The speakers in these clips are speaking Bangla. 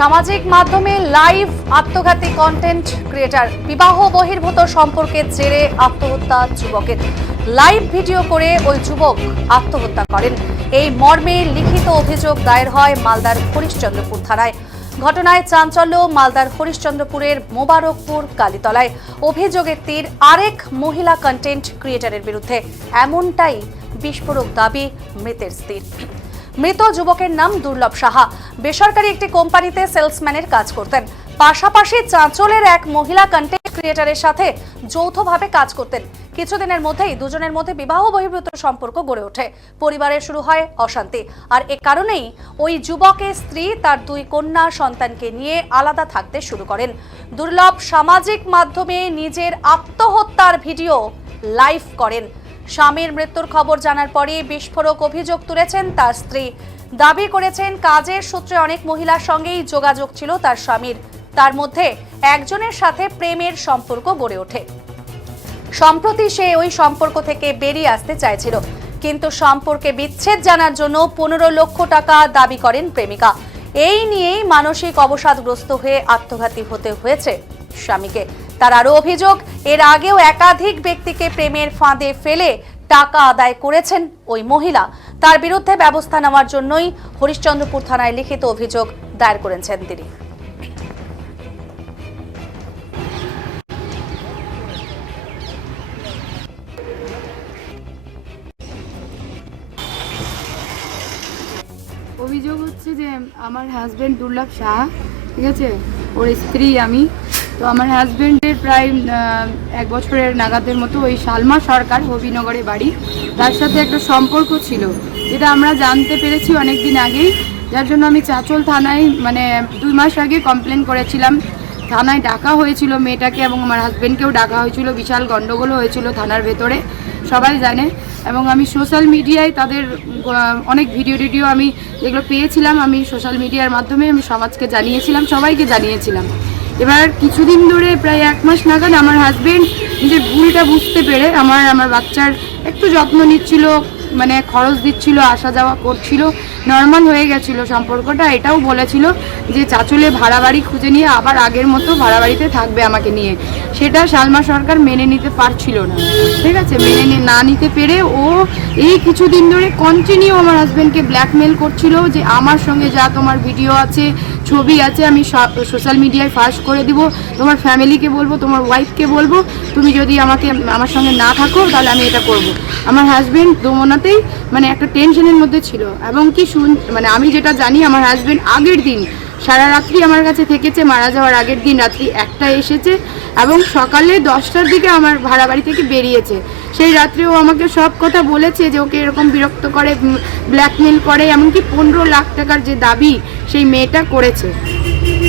সামাজিক মাধ্যমে লাইভ আত্মঘাতী কন্টেন্ট ক্রিয়েটার বিবাহ বহির্ভূত সম্পর্কের জেরে আত্মহত্যা যুবকের। লাইভ ভিডিও করে ওই যুবক আত্মহত্যা করেন। এই মর্মে লিখিত অভিযোগ দায়ের হয় মালদার হরিশ্চন্দ্রপুর থানায়। ঘটনায় চাঞ্চল্য মালদার হরিশ্চন্দ্রপুরের মোবারকপুর কালীতলায়। অভিযোগের তীর আরেক মহিলা কন্টেন্ট ক্রিয়েটারের বিরুদ্ধে। এমনটাই বিস্ফোরক দাবি মৃতের স্ত্রীর। মৃত যুবকের নাম দুর্লভ সাহা। বেসরকারি একটি কোম্পানিতে সেলসম্যানের কাজ করতেন। পাশাপাশি চাঁচলের এক মহিলা কন্টেন্ট ক্রিয়েটারের সাথে যৌথভাবে কাজ করতেন। কিছুদিনের মধ্যেই দুজনের মধ্যে বিবাহ বহির্ভূত সম্পর্ক গড়ে ওঠে। পরিবারে শুরু হয় অশান্তি। আর এ কারণেই ওই যুবকের স্ত্রী তার দুই কন্যা সন্তানকে নিয়ে আলাদা থাকতে শুরু করেন। দুর্লভ সামাজিক মাধ্যমে নিজের আত্মহত্যার ভিডিও লাইভ করেন। স্বামীর মৃত্যুর খবর জানার পরে বিস্ফোরক অভিযোগ তুলেছেন তার স্ত্রী। দাবি করেছেন কাজের সূত্রে অনেক মহিলার সঙ্গেই যোগাযোগ ছিল তার স্বামীর। তার মধ্যে একজনের সাথে প্রেমের সম্পর্ক গড়ে ওঠে। সম্প্রতি সে ওই সম্পর্ক থেকে বেরিয়ে আসতে চাইছিল, কিন্তু সম্পর্কে বিচ্ছেদ জানার জন্য 15 লক্ষ টাকা দাবি করেন প্রেমিকা। এই নিয়েই মানসিক অবসাদগ্রস্ত হয়ে আত্মঘাতী হতে হয়েছে স্বামীকে। তার আরও অভিযোগ, এর আগেও একাধিক ব্যক্তিকে প্রেমের ফাঁদে ফেলে টাকা আদায় করেছেন ওই মহিলা। তার বিরুদ্ধে ব্যবস্থা নেওয়ার জন্যই হরিশ্চন্দ্রপুর থানায় লিখিত অভিযোগ দায়ের করেছেন তিনি। অভিযোগ হচ্ছে যে আমার হাজব্যান্ড দুর্লভ সাহা, ঠিক আছে, ওর স্ত্রী আমি। তো আমার হাজব্যান্ডের প্রায় 1 বছরের নাগাদের মতো ওই সালমা সরকার, হবিনগরে বাড়ি, তার সাথে একটা সম্পর্ক ছিল, যেটা আমরা জানতে পেরেছি অনেক দিন আগেই। যার জন্য আমি চাঁচল থানায় 2 মাস আগে কমপ্লেন করেছিলাম। থানায় ডাকা হয়েছিল মেয়েটাকে এবং আমার হাজব্যান্ডকেও ডাকা হয়েছিল। বিশাল গণ্ডগোল হয়েছিল থানার ভেতরে, সবাই জানে। এবং আমি সোশ্যাল মিডিয়ায় তাদের অনেক ভিডিও আমি যেগুলো পেয়েছিলাম, আমি সোশ্যাল মিডিয়ার মাধ্যমে আমি সমাজকে জানিয়েছিলাম, সবাইকে জানিয়েছিলাম। এবার কিছুদিন ধরে প্রায় 1 মাস নাগাদ আমার হাজব্যান্ড নিজের ভুলটা বুঝতে পেরে আমার বাচ্চার একটু যত্ন নিচ্ছিল, খরচ দিচ্ছিল, আসা যাওয়া করছিল, নর্মাল হয়ে গেছিল সম্পর্কটা। এটাও বলেছিল যে চাঁচলে ভাড়া বাড়ি খুঁজে নিয়ে আবার আগের মতো ভাড়া বাড়িতে থাকবে আমাকে নিয়ে। সেটা সালমা সরকার মেনে নিতে পারছিল না, ঠিক আছে। মেনে না নিতে পেরে ও এই কিছুদিন ধরে কন্টিনিউ আমার হাজব্যান্ডকে ব্ল্যাকমেল করছিল যে আমার সঙ্গে যা তোমার ভিডিও আছে, ছবি আছে, আমি সোশ্যাল মিডিয়ায় ফাঁস করে দিব, তোমার ফ্যামিলিকে বলবো, তোমার ওয়াইফকে বলবো, তুমি যদি আমার সঙ্গে না থাকো তাহলে আমি এটা করব। আমার হাজব্যান্ড দোমনাতেই একটা টেনশনের মধ্যে ছিল। এবং কি আমি যেটা জানি, আমার হাজব্যান্ড আগের দিন সারা রাত্রি আমার কাছে থেকেছে, মারা যাওয়ার আগের দিন রাত্রি 1টায় এসেছে এবং সকালে 10টার দিকে আমার ভাড়া বাড়ি থেকে বেরিয়েছে। সেই রাত্রে ও আমাকে সব কথা বলেছে যে ওকে এরকম বিরক্ত করে, ব্ল্যাকমেল করে, এমনকি 15 লাখ টাকার যে দাবি সেই মেয়েটা করেছে।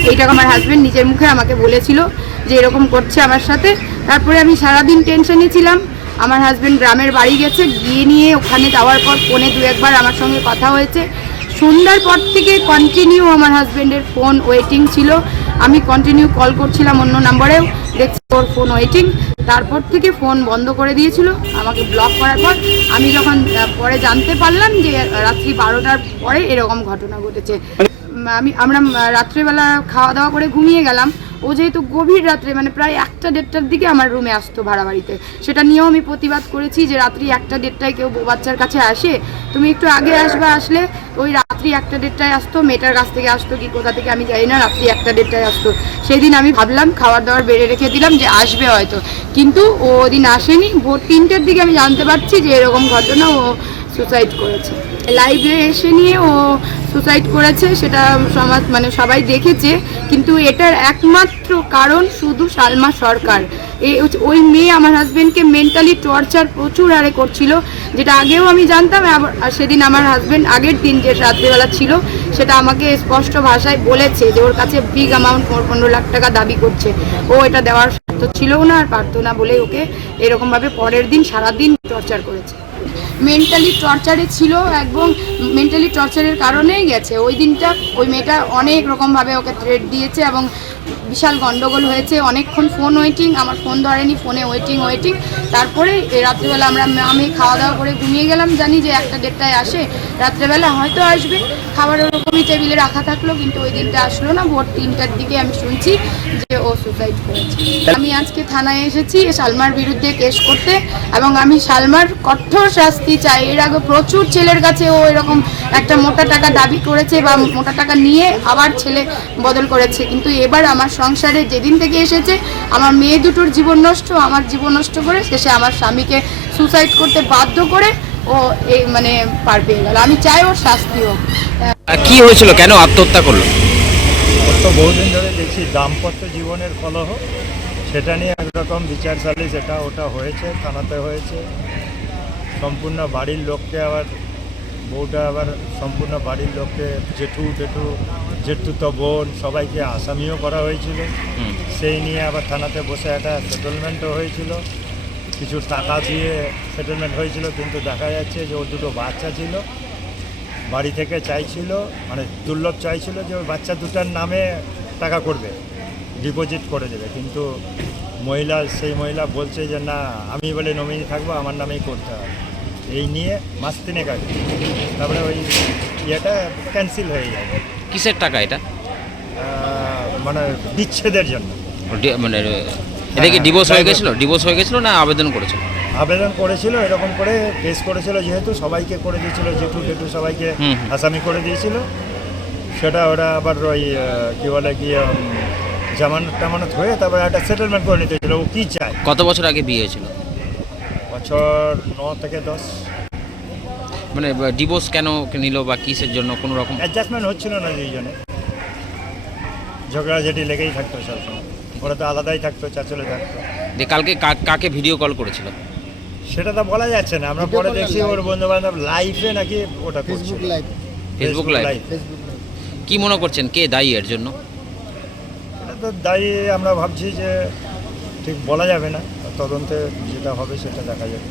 এইটা আমার হাজব্যান্ড নিজের মুখে আমাকে বলেছিল যে এরকম করছে আমার সাথে। তারপরে আমি সারাদিন টেনশনে ছিলাম। আমার হাজব্যান্ড গ্রামের বাড়ি গেছে, গিয়ে নিয়ে ওখানে যাওয়ার পর ফোনে 2-1 বার আমার সঙ্গে কথা হয়েছে। সন্ধ্যার পর থেকে কন্টিনিউ আমার হাজব্যান্ডের ফোন ওয়েটিং ছিল। আমি কন্টিনিউ কল করছিলাম অন্য নাম্বারেও, দেখছি ওর ফোন ওয়েটিং। তারপর থেকে ফোন বন্ধ করে দিয়েছিল আমাকে ব্লক করার পর। আমি যখন পরে জানতে পারলাম যে রাত্রি 12টার পরে এরকম ঘটনা ঘটেছে। আমরা রাত্রেবেলা খাওয়া দাওয়া করে ঘুমিয়ে গেলাম। ও যেহেতু গভীর রাত্রে প্রায় 1টা-1.5টার দিকে আমার রুমে আসতো ভাড়া বাড়িতে। সেটা নিয়েও আমি প্রতিবাদ করেছি যে রাত্রি 1টা-1.5টায় কেউ বাচ্চার কাছে আসে, তুমি একটু আগে আসবে। আসলে ওই রাত্রি 1টা-1.5টায় আসতো, মেয়েটার কাছ থেকে আসতো কি কোথা থেকে আমি জানি না, রাত্রি 1টা-1.5টায় আসতো। সেই দিন আমি ভাবলাম খাবার দাবার বেড়ে রেখে দিলাম যে আসবে হয়তো, কিন্তু ও ওদিন আসেনি। ভোর 3টের দিকে আমি জানতে পারছি যে এরকম ঘটনা, ও সুসাইড করেছে। লাইভে এসে নিয়ে ও সুসাইড করেছে, সেটা সমাজ সবাই দেখেছে। কিন্তু এটার একমাত্র কারণ শুধু সালমা সরকার। ওই মেয়ে আমার হাজব্যান্ডকে মেন্টালি টর্চার প্রচুর হারে করছিল, যেটা আগেও আমি জানতাম। আর সেদিন আমার হাজব্যান্ড আগের দিন যে রাত্রিবেলা ছিল সেটা আমাকে স্পষ্ট ভাষায় বলেছে যে ওর কাছে বিগ অ্যামাউন্ট 15 লাখ টাকা দাবি করছে। ও এটা দেওয়ার সাধ্য ছিল না আর পারতো না বলে ওকে এরকমভাবে পরের দিন সারাদিন টর্চার করেছে। মেন্টালি টর্চারে ছিল এবং মেন্টালি টর্চারের কারণেই গেছে। ওই দিনটা ওই মেয়েটা অনেক রকমভাবে ওকে থ্রেট দিয়েছে এবং বিশাল গন্ডগোল হয়েছে, অনেকক্ষণ ফোন ওয়েটিং, আমার ফোন ধরেনি, ফোনে ওয়েটিং। তারপরে রাত্রিবেলা আমি খাওয়া দাওয়া করে ঘুমিয়ে গেলাম, জানি যে 1-1:30টায় আসে, রাত্রেবেলা হয়তো আসবে, খাবার ওরকমই টেবিলে রাখা থাকলো, কিন্তু ওই দিনটা আসলো না। ভোর 3টার দিকে আমি শুনছি যে ও সুসাইড করেছে। আমি আজকে থানায় এসেছি সালমার বিরুদ্ধে কেস করতে, এবং আমি সালমার কঠোর শাস্তি চাই। এর আগে প্রচুর ছেলের কাছে ও এরকম একটা মোটা টাকা দাবি করেছে বা মোটা টাকা নিয়ে আবার ছেলে বদল করেছে, কিন্তু এবার আমার সংসারে যেদিন থেকে এসেছে আমার মেয়ে দুটোর জীবন নষ্ট, আমার জীবন নষ্ট করে শেষে আমার স্বামীকে সুসাইড করতে বাধ্য করে ও এই মানে পার পেয়ে গেল। আমি চাই ওর শাস্তি হোক। কি হয়েছিল, কেন আত্মহত্যা করলো? ওর তো বহুদিন ধরে দেখছি দাম্পত্য জীবনের কলহ, সেটা নিয়ে একরকম বিচার সালিশ এটা ওটা হয়েছে, থানাতে হয়েছে। সম্পূর্ণ বাড়ির লোককে আবার বউটা আবার সম্পূর্ণ বাড়ির লোককে জেঠু তো বোন সবাইকে আসামিও করা হয়েছিল। সেই নিয়ে আবার থানাতে বসে একটা সেটেলমেন্টও হয়েছিল, কিছু টাকা দিয়ে সেটেলমেন্ট হয়েছিল, কিন্তু দেখা যাচ্ছে যে ওর দুটো বাচ্চা ছিল, বাড়ি থেকে চাইছিল, মানে দুর্লভ চাইছিল যে ওই বাচ্চা দুটার নামে টাকা করবে, ডিপোজিট করে দেবে, কিন্তু সেই মহিলা বলছে যে না, আমি বলে নমিনি থাকবো, আমার নামেই করতে হবে। এই নিয়ে মাস 3 আগে তারপরে ওই ইয়েটা ক্যান্সেল হয়ে যাবে। কিসের টাকা এটা? মানে বিচ্ছেদের জন্য। মানে এটা কি ডিভোর্স হয়ে গেছিল না আবেদন করেছিল? আবেদন করেছিল, এরকম করে কেস করেছিল, যেহেতু সবাইকে করে দিয়েছিল, জেঠু সবাইকে আসামি করে দিয়েছিল। সেটা ওরা আবার ওই কী বলে কি জামানত হয়ে তারপরে একটা সেটেলমেন্ট করে নিতে হয়েছিল। ও কী চায়? কত বছর আগে বিয়ে হয়েছিল? বছর 9 থেকে 10। মানে ডিভোর্স কেন নিল বা কিসের জন্য? কোনো রকম অ্যাডজাস্টমেন্ট হচ্ছিল না, দুইজনে ঝগড়াঝাটি লেগেই থাকতো সবসময়। ওরা তো আলাদাই থাকতো, চাচলে থাকতো। যে কালকে কাকে ভিডিও কল করেছিল? সেটা তো বলা যাচ্ছে না, আমরা পরে দেখছি ওর বন্ধু বান্ধব লাইভে নাকি ওটা ফেসবুক লাইভ। ফেসবুক কি মনে করছেন কে দায়ী এর জন্য? এটা তো দায়ী আমরা ভাবছি যে ঠিক বলা যাবে না, তদন্তে যেটা হবে সেটা দেখা যাবে।